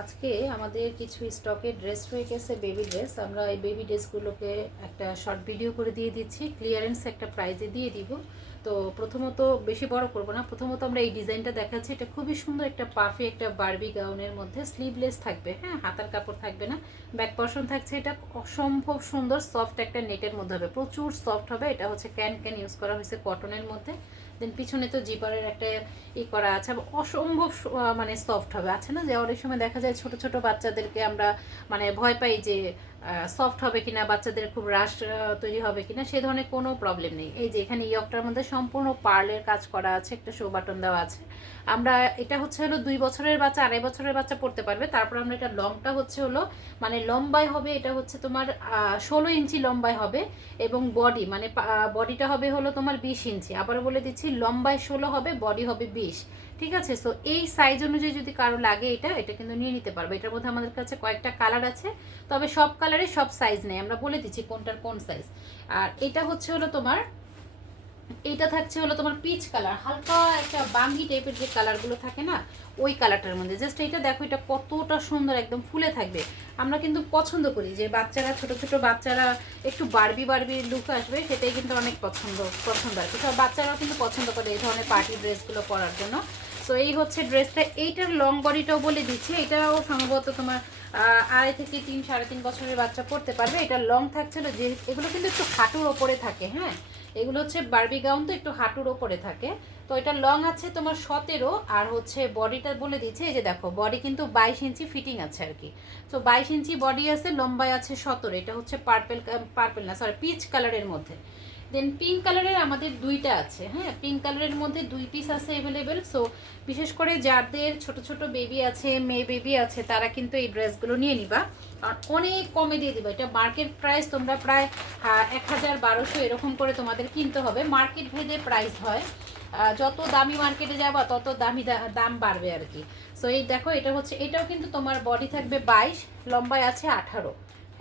আজকে আমাদের কিছু স্টকে ড্রেস হয়ে গেছে, বেবি ড্রেস। আমরা এই বেবি ড্রেসগুলোকে একটা শর্ট ভিডিও করে দিয়ে দিচ্ছি, ক্লিয়ারেন্স একটা প্রাইজে দিয়ে দিব। তো প্রথমত বেশি বড় করব না, প্রথমত আমরা এই ডিজাইনটা দেখাচ্ছি। এটা খুবই সুন্দর একটা পাফি একটা বারবি গাউনের মধ্যে, স্লিভলেস থাকবে, হ্যাঁ, হাতার কাপড় থাকবে না, ব্যাক পোরশন থাকছে। এটা অসম্ভব সুন্দর সফট একটা নেটের মধ্যে হবে, প্রচুর সফট হবে। এটা হচ্ছে ক্যান ইউজ করা হয়েছে কটনের মধ্যে। দেন পিছনে তো জিপারের একটা করা আছে, অসম্ভব মানে সফট হবে। আছে না যে অনেক সময় দেখা যায় ছোট ছোট বাচ্চাদেরকে আমরা মানে ভয় পাই যে সফট হবে কিনা, বাচ্চাদের খুব রাশ তৈরি হবে কিনা, সেই ধরনের কোনো প্রবলেম নেই। এই যে এখানে ইয়কটার মধ্যে সম্পূর্ণ পার্লের কাজ করা আছে, একটা শো বাটন দেওয়া আছে। আমরা এটা হচ্ছে হলো 2 বছরের বাচ্চা, 2.5 বছরের বাচ্চা পড়তে পারবে। তারপর আমরা এটা লংটা হচ্ছে হলো মানে লম্বায় হবে, এটা হচ্ছে তোমার 16 ইঞ্চি লম্বায় হবে। এবং বডি মানে বডিটা হবে হলো তোমার 20 ইঞ্চি। আবারও বলে দিচ্ছি, লম্বায় 16 হবে, বডি হবে 20। ঠিক আছে। সো এই সাইজ অনুযায়ী যদি কারো লাগে এটা কিন্তু নিয়ে নিতে পারবে। এটার মধ্যে আমাদের কাছে কয়েকটা কালার আছে, তবে সব কালারে সব সাইজ নেই, আমরা বলে দিচ্ছি কোনটার কোন সাইজ। আর এটা হচ্ছে হলো তোমার, এইটা থাকছে হলো তোমার পিচ কালার, হালকা একটা বাঙ্গি টাইপের যে কালারগুলো থাকে না, ওই কালারটার মধ্যে। জাস্ট এটা দেখো, এটা কতটা সুন্দর, একদম ফুলে থাকবে। আমরা কিন্তু পছন্দ করি যে বাচ্চারা, ছোট ছোট বাচ্চারা একটু বারবি বারবি লুক আসবে, সেটাই কিন্তু অনেক পছন্দ আর কি। সব বাচ্চারাও কিন্তু পছন্দ করে এই ধরনের পার্টি ড্রেসগুলো পরার জন্য। সো এই হচ্ছে ড্রেসটা। এইটার লং বডিটাও বলে দিচ্ছি, এটাও সম্ভবত তোমার 2.5 থেকে 3, 3.5 বছরের বাচ্চা পড়তে পারবে। এটা লং থাকছিল যে, এগুলো কিন্তু একটু হাঁটুর ওপরে থাকে, হ্যাঁ, এগুলো হচ্ছে বারবি গাউন, তো একটু হাঁটুর ওপরে থাকে। তো এটা লং আছে তোমার 17, আর হচ্ছে বডিটা বলে দিচ্ছে, এই যে দেখো বডি কিন্তু 22 ইঞ্চি ফিটিং আছে আর কি। তো 22 ইঞ্চি বডি আছে, লম্বায় আছে 17। এটা হচ্ছে পার্পেল না সরি, পিচ কালারের মধ্যে। দেন পিঙ্ক কালারের আমাদের 2টা আছে, হ্যাঁ, পিঙ্ক কালারের মধ্যে 2 পিস আছে অ্যাভেলেবেল। সো বিশেষ করে যাদের ছোট ছোট বেবি আছে, মেয়ে বেবি আছে, তারা কিন্তু এই ড্রেসগুলো নিয়ে নিবা, আর অনেক কমে দিয়ে দিবা। এটা মার্কেট প্রাইস তোমরা প্রায় 1000-1200 এরকম করে তোমাদের কিনতে হবে, মার্কেট ভেদে প্রাইস হয়। যত দামি মার্কেটে যাবা তত দামি দাম বাড়বে আর কি। সো এই দেখো, এটা হচ্ছে, এটাও কিন্তু তোমার বডি থাকবে 22, লম্বায় আছে 18।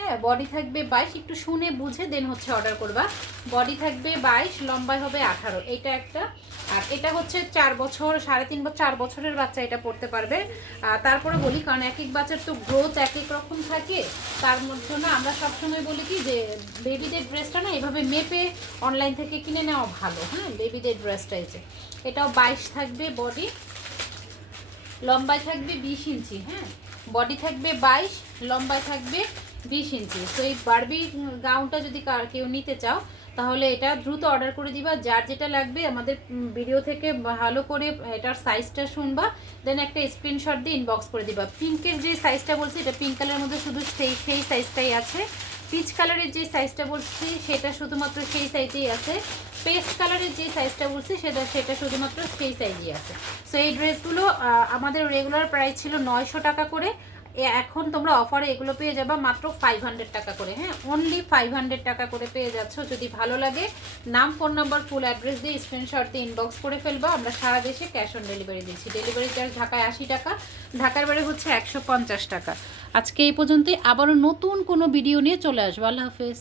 হ্যাঁ, বডি থাকবে 22, একটু শুনে বুঝে দেন হচ্ছে অর্ডার করবা। বডি থাকবে 22, লম্বায় হবে 18। এটা একটা। আর এটা হচ্ছে 4 বছর, 3.5 বছর, 4 বছরের বাচ্চা এটা পড়তে পারবে। তারপরে বলি, কারণ এক এক বাচ্চার তো গ্রোথ এক এক রকম থাকে, তার মধ্যে না আমরা সবসময় বলি কি যে বেবিদের ড্রেসটা না এভাবে মেপে অনলাইন থেকে কিনে নেওয়া ভালো। হ্যাঁ, বেবিদের ড্রেসটা এসে এটাও 22 থাকবে বডি, লম্বায় থাকবে 20 ইঞ্চি। হ্যাঁ, বডি থাকবে 22, লম্বায় থাকবে 20 ইঞ্চি। তো এই বারবি গাউনটা যদি কেউ নিতে চাও, তাহলে এটা দ্রুত অর্ডার করে দিবা। যার যেটা লাগবে আমাদের ভিডিও থেকে ভালো করে এটার সাইজটা শুনবা, দেন একটা স্ক্রিনশট দিয়ে ইনবক্স করে দিবা। পিঙ্কের যে সাইজটা বলছি, এটা পিঙ্ক কালারের মধ্যে শুধু সেই সাইজটাই আছে। পিচ কালারের যে সাইজটা বলছি সেটা শুধুমাত্র সেই সাইজেই আছে। পেস্ট কালারের যে সাইজটা বলছি সেটা শুধুমাত্র সেই সাইজই আছে। সো এই ড্রেসগুলো আমাদের রেগুলার প্রাইস ছিল 900 টাকা করে, এখন তোমরা অফারে এগুলো পেয়ে যাবা মাত্র 500 টাকা করে। হ্যাঁ, অনলি 500 টাকা করে পেয়ে যাচ্ছ। যদি ভালো লাগে, নাম, ফোন নাম্বার, ফুল অ্যাড্রেস দিয়ে স্ক্রিনশট দিয়ে ইনবক্স করে ফেলবা। আমরা সারা দেশে ক্যাশ অন ডেলিভারি দিচ্ছি। ডেলিভারি চার্জ ঢাকায় 80 টাকা, ঢাকার বাইরে হচ্ছে 150 টাকা। আজকে এই পর্যন্তই, আবারও নতুন কোনো ভিডিও নিয়ে চলে আসবো। আল্লাহ হাফেজ।